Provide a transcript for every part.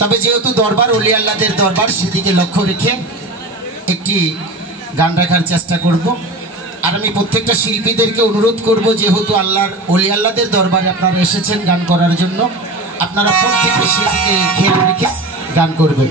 তবে যেহেতু দরবার ওলি আল্লাহদের দরবার, সেদিকে লক্ষ্য রেখে একটি গান রাখার চেষ্টা করব। আর আমি প্রত্যেকটা শিল্পীদেরকে অনুরোধ করব, যেহেতু আল্লাহর ওলি আল্লাহদের দরবারে আপনারা এসেছেন গান করার জন্য, আপনারা প্রত্যেকটা শিল্পীকে খেয়াল রেখে গান করবেন।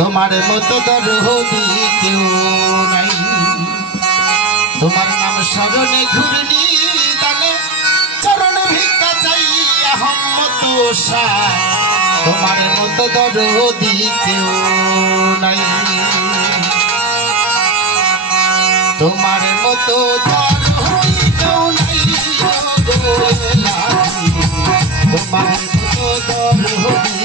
তোমার মতো দরদি কেউ নাই, তোমার নাম স্মরণে ঘুরলি তালে চরণ ভিক্ষা চাই আহম্মত শাহ, তোমার মতো দরদি কেউ নাই, তোমার মতো দরদি কেউ নাই, তোমার মতো দরদি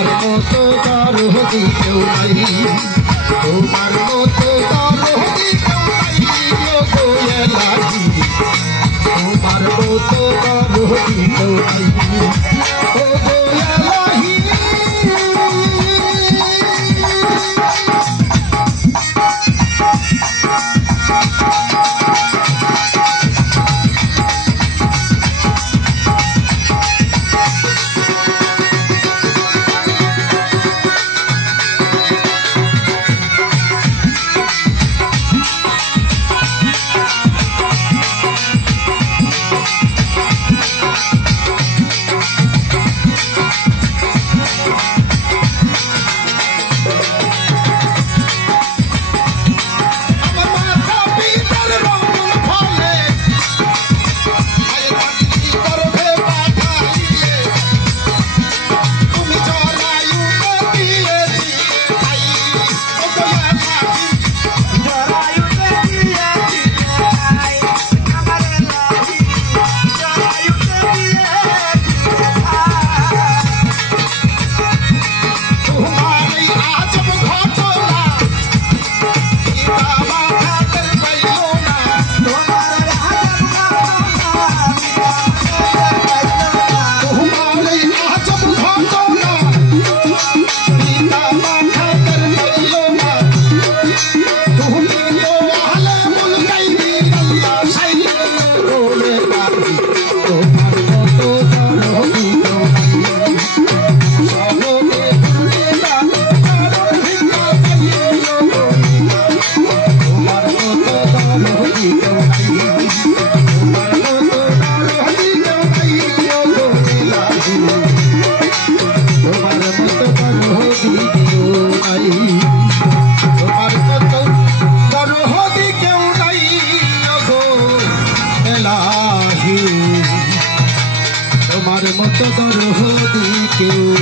তোমার মতো দরদি কেউ নাই, তোমার মতো দরদি কেউ নাই গো এলাহি, তোমার মতো দরদি কেউ নাই ও গো এলাহি। তোমার মতো দরদি কেউ